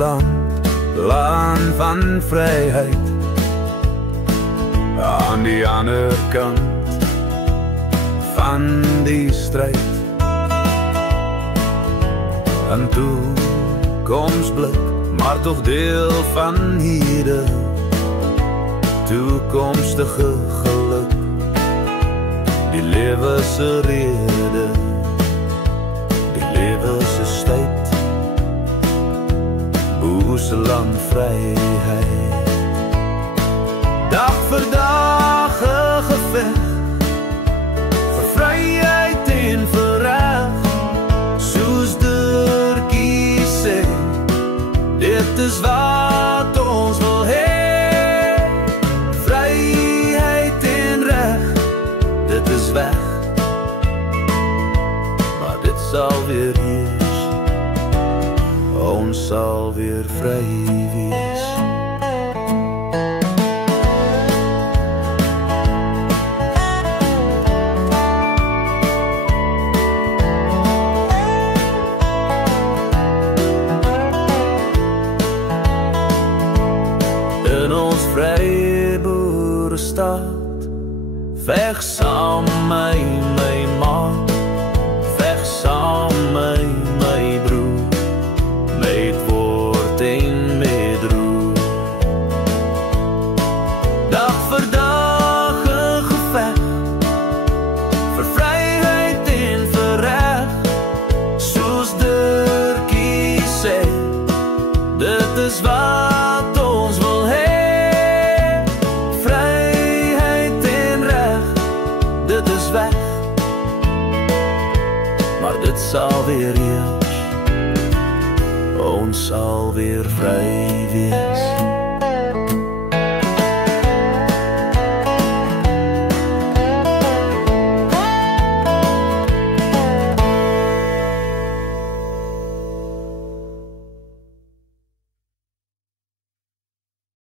land, land van vryheid. Aan die ander kant van die stryd, 'n toekomsblik, maar tog deel van hede, toekomstige geluk, die lewe se rede, die lewe se tyd, Boeseland vryheid. Dag vir dag 'n geveg vir vryheid en vir reg, soos Dirkie sê, dit is wat ons wil hê. Vryheid en reg, dit is weg, maar dit sal weer heers, ons sal weer vry wees. In ons vrye boerestad, veg saam my maat, veg saam my broer, met woord en met roer. Dag vir dag 'n geveg vir vryheid en vir reg, soos Dirkie sê, dit is wat ons wil hê. Vryheid en reg, dit is weg, maar dit sal weer heers, ons sal weer vry wees.